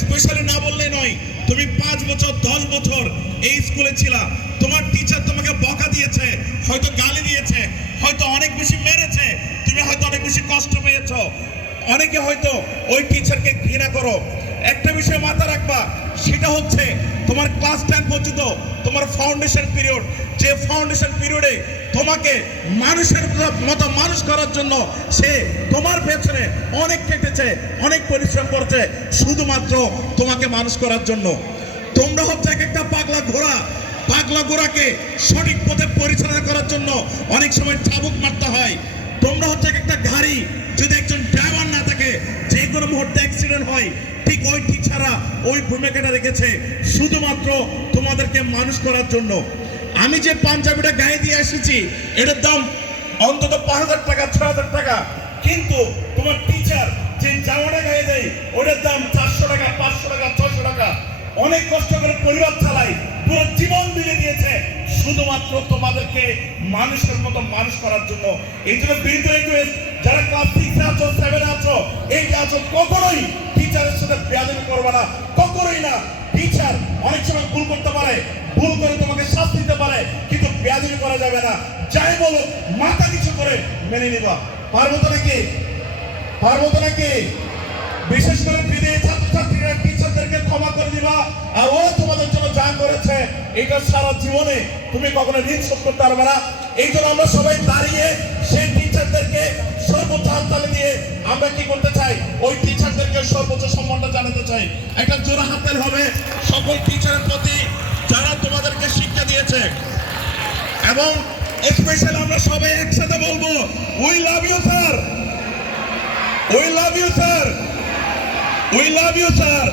Specially না বললে নয়, তুমি 5 বছর 10 বছর এই স্কুলে ছিলা, তোমার টিচার তোমাকে বকা দিয়েছে, হয়তো গালি দিয়েছে, হয়তো অনেক বেশি মেরেছে, তুমি হয়তো অনেক বেশি কষ্ট পেয়েছো, অনেকে হয়তো ওই টিচারকে ঘৃণা করো। একটা বিষয় মাথা রাখবা, সেটা হচ্ছে তোমার ক্লাস 10 পর্যন্ত তোমার ফাউন্ডেশন পিরিয়ড, যে ফাউন্ডেশন পিরিয়ডে তোমাকে মানুষের মতো মানুষ করার জন্য সে তোমার পেছনে অনেক কেটেছে, অনেক পরিশ্রম করেছে শুধুমাত্র তোমাকে মানুষ করার জন্য। তোমরা হচ্ছে এক একটা পাগলা ঘোড়া, পাগলা ঘোড়াকে সঠিক পথে পরিচালনা করার জন্য অনেক সময় চাবুক মারতে হয়। তোমরা হচ্ছে এক একটা গাড়ি, যদি একজন ড্রাইভার না থাকে যে কোনো মুহূর্তে অ্যাক্সিডেন্ট হয়, ঠিক ওই টিচাররা ওই ভূমিকাটা রেখেছে শুধুমাত্র তোমাদেরকে মানুষ করার জন্য। আমি যে পাঞ্জাবিটা গায়ে দিয়ে এসেছি এটার দাম অন্তত 5,000 টাকা 6,000 টাকা, কিন্তু তোমার টিচার যে জামাটা গায়ে দেয় ওটার দাম 400 টাকা 500 টাকা 600 টাকা। অনেক কষ্ট করে পরিবার চালায়, পুরো জীবন দিয়ে দিয়েছে শুধুমাত্র তোমাদেরকে মানুষের মতো মানুষ করার জন্য। এই জন্য বিরুদ্ধে যারা ক্লাস 6 আছো 7 আছো এই আছো, কখনোই টিচারের সাথে বেয়াদবি করবে না, কখনোই না। টিচার অনেক সময় ভুল করতে পারে, ভুল করে তোমাকে শাস্তি দিতে পারে, কিন্তু বেয়াদবি করা যাবে না। যাই বলো মাথা নিচু করে মেনে নিবা। পারবো তো নাকি? পারবো তো নাকি? বিশেষ করে বিদেশি ছাত্রছাত্রীরা টিচারদেরকে ক্ষমা করে দিবা, আর ও তোমাদের জন্য যা করেছে এটা সারা জীবনে তুমি কখনো ঋণ শোধ করতে পারবে না। এই জন্য আমরা সবাই দাঁড়িয়ে সেই টিচারদেরকে সর্বোচ্চ হাততালি দিয়ে আমরা কি করতে চাই, ওই টিচারদেরকে সর্বোচ্চ সম্মানটা জানাতে চাই। একটা জোড়া হাততালি হবে সকল টিচারের প্রতি যারা তোমাদেরকে শিক্ষা দিয়েছে। এবং স্পেশাল আমরা সবাই একসাথে বলবো, we love you sir, we love you sir, we love you sir.